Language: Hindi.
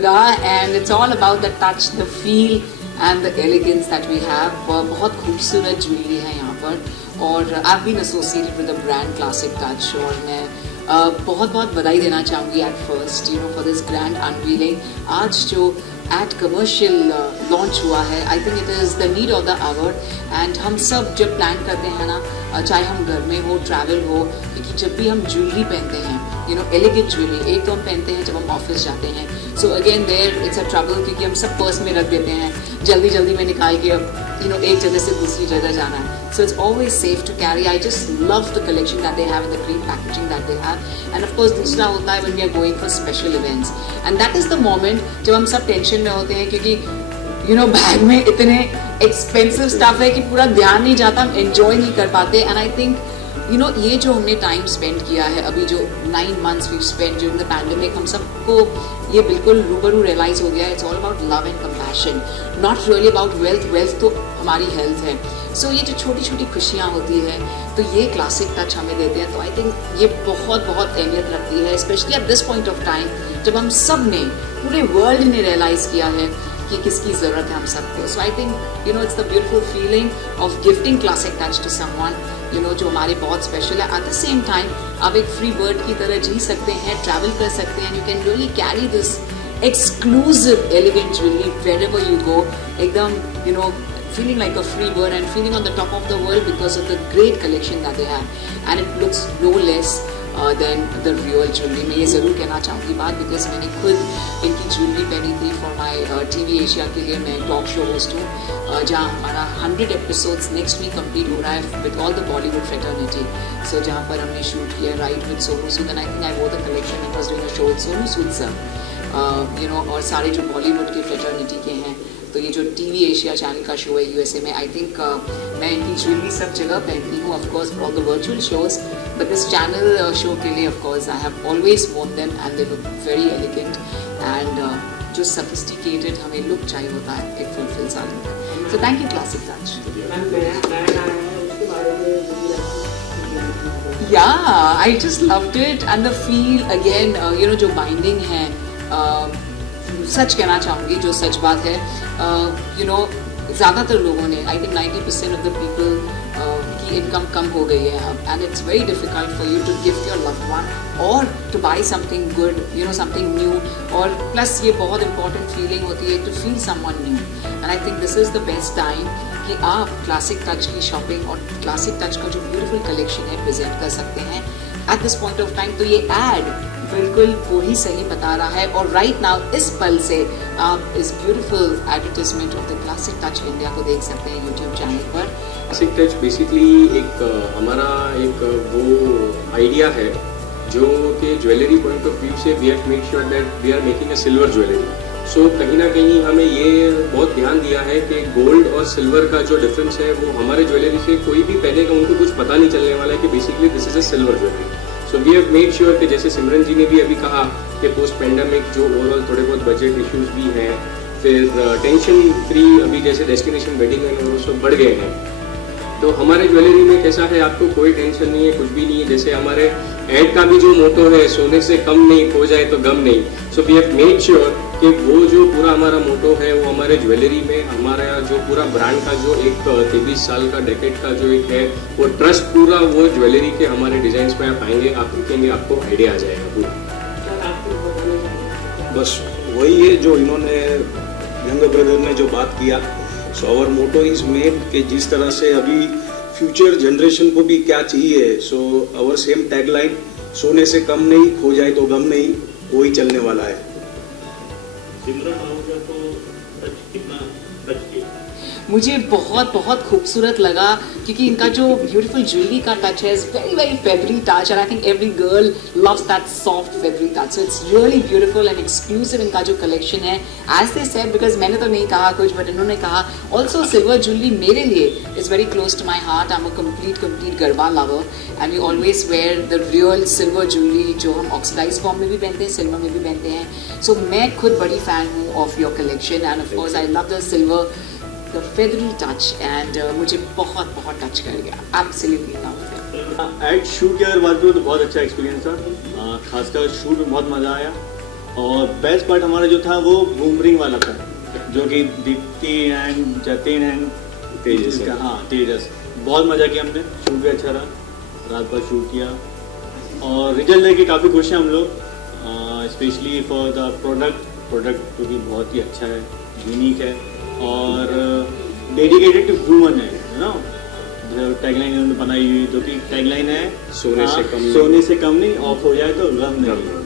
लगा and it's all about the touch, the feel and the elegance that we have. बहुत खूबसूरत ज्वेलरी है यहाँ पर और I have been associated with the brand Classic Touch और मैं बहुत बहुत बधाई देना चाहूँगी at first for this grand unveiling. आज जो एट कमर्शियल लॉन्च हुआ है, I think it is the need of the hour. And हम सब जब प्लान करते हैं ना, चाहे हम घर में हो, ट्रैवल हो, क्योंकि जब भी हम ज्वेलरी पहनते हैं एलिगेंट ज्वेलरी, एक तो हम पहनते हैं जब हम ऑफिस जाते हैं. So again there it's a trouble क्योंकि हम सब पर्स में रख देते हैं, जल्दी जल्दी में निकाल के अब एक जगह से दूसरी जगह जाना है. So it's always safe to carry. I just love the collection that they have and the great packaging that they have. And of course दूसरा होता है when we are going for special events. And that is the moment जब हम सब टेंशन में होते हैं क्योंकि बैग में इतने एक्सपेंसिव स्टफ है कि पूरा ध्यान नहीं जाता, हम एंजॉय नहीं कर पाते. एंड आई थिंक ये जो हमने टाइम स्पेंड किया है अभी, जो 9 months we spend during the pandemic, हम सबको ये बिल्कुल रूबरू रियलाइज हो गया है. It's all about love and compassion, not really about wealth. Wealth तो हमारी हेल्थ है. सो ये जो छोटी छोटी खुशियाँ होती है तो ये क्लासिक टच हमें देते हैं. तो आई थिंक ये बहुत बहुत अहमियत रखती है, specially at this point of time जब हम सब ने, पूरे वर्ल्ड ने रियलाइज़ किया है कि किसकी ज़रूरत है हम सबको. So I think it's the beautiful feeling of gifting classic touch to someone जो हमारे बहुत स्पेशल है. एट द सेम टाइम आप एक फ्री बर्ड की तरह जी सकते हैं, ट्रैवल कर सकते हैं. You can really carry this exclusive elegant jewelry wherever you go, ekdam feeling like a free bird and feeling on the top of the world because of the great collection that they have, and it looks no less than the real jewelry. मैं ये ज़रूर कहना चाहूँगी बात, because मैंने खुद इनकी ज्वेलरी पहनी थी फॉर माई TV एशिया के लिए. मैं टॉक शो होस्ट हूँ जहाँ हमारा 100 episodes नेक्स्ट वीक कंप्लीट हो रहा है with all the Bollywood fraternity. So जहाँ पर हमने शूट किया right with Sonu Sood, and I think I wore the collection and was doing a show with Sonu Sood sir. और सारे जो बॉलीवुड के फ्रेटर्निटी के हैं, तो ये जो TV एशिया चैनल का शो है USA में, आई थिंक मैं इनकी ज्वेलरी सब जगह पहनती हूँ, of course for all the virtual shows, but this channel show के लिए of course I have always worn them and they look very elegant. And जो सफिस्टिकेटेड हमें लुक चाहिए होता है it fulfils our look. So thank you Classic Touch. Yeah, I just loved it and the feel again. जो बाइंडिंग है, सच कहना चाहूँगी, जो सच बात है, ज़्यादातर लोगों ने, I think 90% of the people की इनकम कम हो गई है अब, and it's very difficult for you to gift your loved one और to buy something good, something new. और प्लस ये बहुत इंपॉर्टेंट फीलिंग होती है to feel someone new. And I think this is the best time कि आप क्लासिक टच की शॉपिंग और क्लासिक टच का जो ब्यूटीफुल कलेक्शन है प्रेजेंट कर सकते हैं at this point of time. तो ये एड बिल्कुल वही सही बता रहा है. और राइट नाउ इस पल से आप इस beautiful advertisement of the classic touch India को देख सकते हैं यूट्यूब चैनल पर. क्लासिक टच बेसिकली एक हमारा एक वो आइडिया है जो कि ज्वेलरी पॉइंट ऑफ व्यू से we have made sure that we are making a silver jewellery. So कहीं ना कहीं हमें ये बहुत ध्यान दिया है कि गोल्ड और सिल्वर का जो डिफरेंस है वो हमारे ज्वेलरी से कोई भी पहनेगा उनको कुछ पता नहीं चलने वाला है कि basically this is a silver jewellery. So we have made sure कि जैसे सिमरन जी ने भी अभी कहा कि पोस्ट पेंडेमिक जो ओवरऑल थोड़े बहुत बजट इश्यूज भी हैं, फिर टेंशन फ्री अभी जैसे डेस्टिनेशन वेडिंग है वो सब बढ़ गए हैं, तो हमारे ज्वेलरी में कैसा है, आपको कोई टेंशन नहीं है, कुछ भी नहीं है. जैसे हमारे एड का भी जो मोटो है, सोने से कम नहीं, खो जाए तो गम नहीं. So we have made sure कि वो जो पूरा हमारा मोटो है वो हमारे ज्वेलरी में, हमारा जो पूरा ब्रांड का जो एक 23 साल का डेकेड का जो एक है वो ट्रस्ट पूरा वो ज्वेलरी के हमारे डिजाइन में आप आएंगे, आप देखेंगे, आपको आइडिया आ जाएगा पूरा. बस वही है जो इन्होंने यंग ब्रदर ने जो बात किया. So our motto is made कि जिस तरह से अभी फ्यूचर जनरेशन को भी क्या चाहिए, सो आवर सेम टैगलाइन, सोने से कम नहीं, खो जाए तो गम नहीं, वही चलने वाला है. मुझे बहुत बहुत खूबसूरत लगा क्योंकि इनका जो ब्यूटीफुल ज्वेलरी का टच है, very very feathery touch, and I think every girl loves that soft feathery touch. So it's really beautiful and exclusive इनका जो कलेक्शन है, एज दे सेड, बिकॉज मैंने तो नहीं कहा कुछ बट इन्होंने कहा. ऑल्सो सिल्वर ज्वेलरी मेरे लिए is very close to my heart. I am a complete Garba lover and we always wear the real silver jewellery जो हम ऑक्सीडाइज फॉर्म में भी पहनते हैं, सिल्वर में भी पहनते हैं. सो मैं खुद बड़ी फ़ैन हूँ of your collection end of course I love the silver, the feathery touch, and मुझे बहुत बहुत टच कर गया. Absolutely love it. Ad shoot की अगर बात करूँ तो बहुत अच्छा एक्सपीरियंस था. खासकर शूट में बहुत मज़ा आया और बेस्ट पार्ट हमारा जो था वो बूमरिंग वाला था, जो कि दीप्ति एंड जतिन एंड तेजस का, हाँ तेजस, बहुत मज़ा किया हमने, शूट भी अच्छा रहा, रात भर शूट किया और रिजल्ट लेके काफ़ी खुश हैं हम लोग, स्पेशली फॉर द प्रोडक्ट क्योंकि बहुत ही अच्छा है, यूनिक है और डेडिकेटेड टू वुमन है ना, जो टैगलाइन उन्होंने बनाई हुई, जो कि टैगलाइन है सोने से कम नहीं। सोने से कम नहीं, ऑफ हो जाए तो गम नहीं।